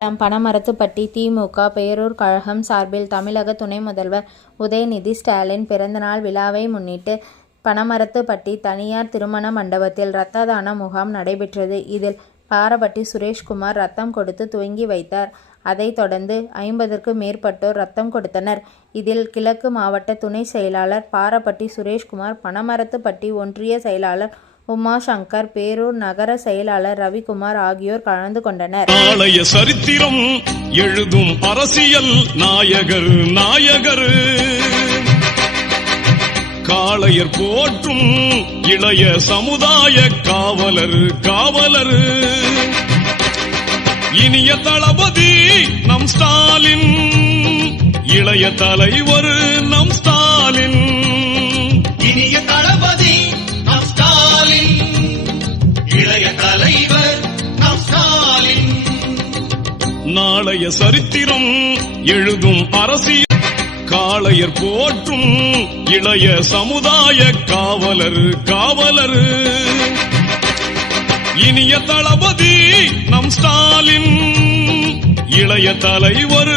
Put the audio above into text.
பனமரத்துப்பட்டி தி.மு.க. பேரூர் கழகம் சார்பில் தமிழக துணை முதல்வர் உதயநிதி ஸ்டாலின் பிறந்தநாள் விழாவை முன்னிட்டு பனமரத்துப்பட்டி தனியார் திருமண மண்டபத்தில் ரத்த தான முகாம் நடைபெற்றது. இதில் பாரபட்டி சுரேஷ்குமார் ரத்தம் கொடுத்து துவங்கி வைத்தார். அதைத் தொடர்ந்து 50க்கும் மேற்பட்டோர் ரத்தம் கொடுத்தனர். இதில் கிழக்கு மாவட்ட துணை செயலாளர் பாரபட்டி சுரேஷ்குமார், பனமரத்துப்பட்டி ஒன்றிய செயலாளர் உமாசங்கர், பேரூர் நகர செயலாளர் ரவிக்குமார் ஆகியோர் கலந்து கொண்டனர். நாளைய சரித்திரம் எழுதும் அரசியல் நாயகர் காளையர் போற்றும் இளைய சமுதாய காவலர் இனிய தளபதி நம் ஸ்டாலின், இளைய தலைவர் நம் ஸ்டாலின், இனிய தளபதி நம் ஸ்டாலின், இளைய தலைவர் நம் ஸ்டாலின். நாளைய சரித்திரம் எழுதும் அரசியல் காளையர் போற்றும் இளைய சமுதாய காவலர் இனிய தளபதி நம் ஸ்டாலின், இளைய தலைவர்